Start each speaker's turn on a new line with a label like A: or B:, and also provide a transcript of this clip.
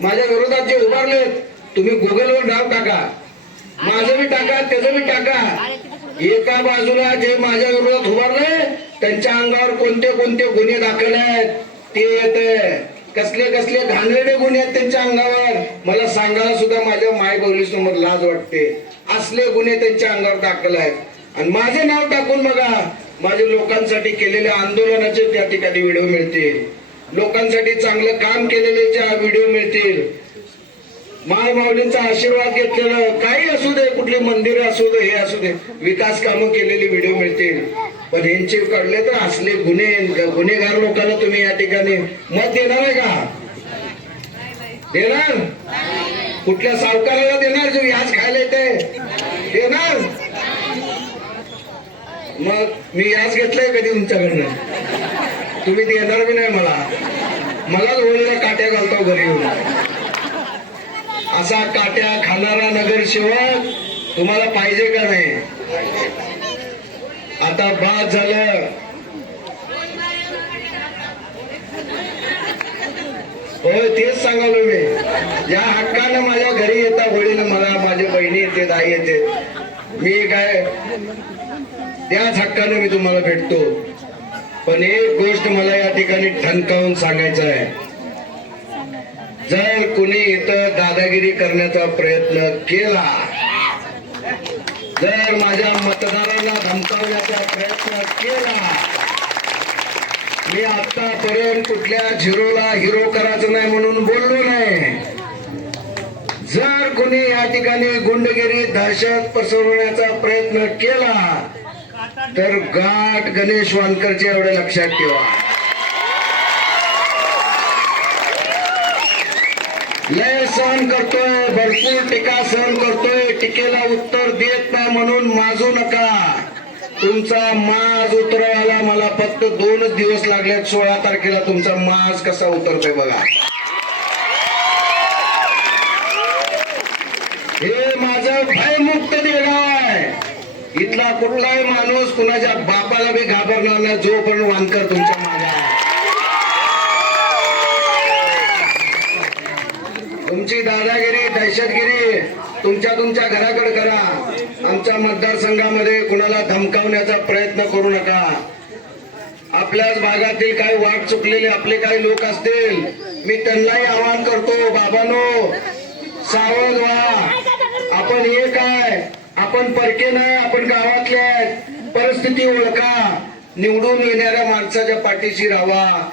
A: माझ्या विरोधात जे उभारलेत तुम्ही गुगलवर नाव टाका. माझं बी टाका त्याचं बी टाका. एका बाजूला जे माझ्या विरोधात उभारले त्यांच्या अंगावर कोणते कोणते गुन्हे दाखल आहेत ते येत कसले कसले घाणेरडे गुन्हे आहेत त्यांच्या अंगावर. मला सांगायला सुद्धा माझ्या माय बोली समोर लाज वाटते. असले गुन्हे त्यांच्या अंगावर दाखल आहेत. आणि माझे नाव टाकून बघा माझे लोकांसाठी केलेल्या आंदोलनाचे त्या ठिकाणी व्हिडिओ मिळतील. लोकांसाठी चांगलं काम केलेले ज्या व्हिडिओ मिळतील. माय आशीर्वाद घेतलेलं काही असू दे कुठली मंदिर असू दे हे असू दे विकास कामं केलेली व्हिडिओ मिळतील. पण यांचे कडले तर असले गुन्हे गुन्हेगार लोकांना तुम्ही या ठिकाणी मत देणार आहे का? देणार? कुठल्या सावकाराला देणार जो व्याज खायला येते देणार? मग मी याच घेतलाय कधी तुमच्याकडनं? तुम्ही देणार बी नाही मला. मलाच ओळीला काट्या घालतो घरी येऊन. असा काट्या खाणारा नगरसेवक तुम्हाला पाहिजे का नाही? आता बाद झालं. होय तेच सांगालो मी. या हक्कानं माझ्या घरी येता होळीला मला माझ्या बहिणी येते आई येते. मी काय त्याच हक्कानं मी तुम्हाला भेटतो. पण एक गोष्ट मला या ठिकाणी ठणकावून सांगायचं आहे. जर कुणी इथं दादागिरी करण्याचा प्रयत्न केला जर माझ्या मतदारांना धमकावण्याचा प्रयत्न केला मी आतापर्यंत कुठल्या झिरोला हिरो करायचं नाही म्हणून बोललो नाही. जर कोणी या ठिकाणी गुंडगिरी दहशत पसरवण्याचा प्रयत्न केला तर गाठ गणेश वानकरचे एवढे लक्षात ठेवा. लय सहन करतोय भरपूर टीका सहन करतोय टीकेला उत्तर देत नाही म्हणून माजू नका. तुमचा माज उतरवायला मला फक्त दोनच दिवस लागले सोळा तारखेला तुमचा माज कसा उतरतोय बघा. हे माझं भय इथला कुठलाही माणूस कुणाच्या बापाला बी घाबरणार नाही पण वानकर तुमच्या मागे तुमची दादागिरी दहशतगिरी तुमच्या तुमच्या घराकडे करा. आमच्या मतदारसंघामध्ये कुणाला धमकावण्याचा प्रयत्न करू नका. आपल्याच भागातील काही वाट चुकलेले आपले काही लोक असतील मी त्यांनाही आवाहन करतो बाबांनो सावध व्हा. आपण हे काय? आपण परके नाही आपण गावातल्या आहेत परिस्थिती ओळखा. निवडून येणाऱ्या माणसाच्या पाठीशी राहा.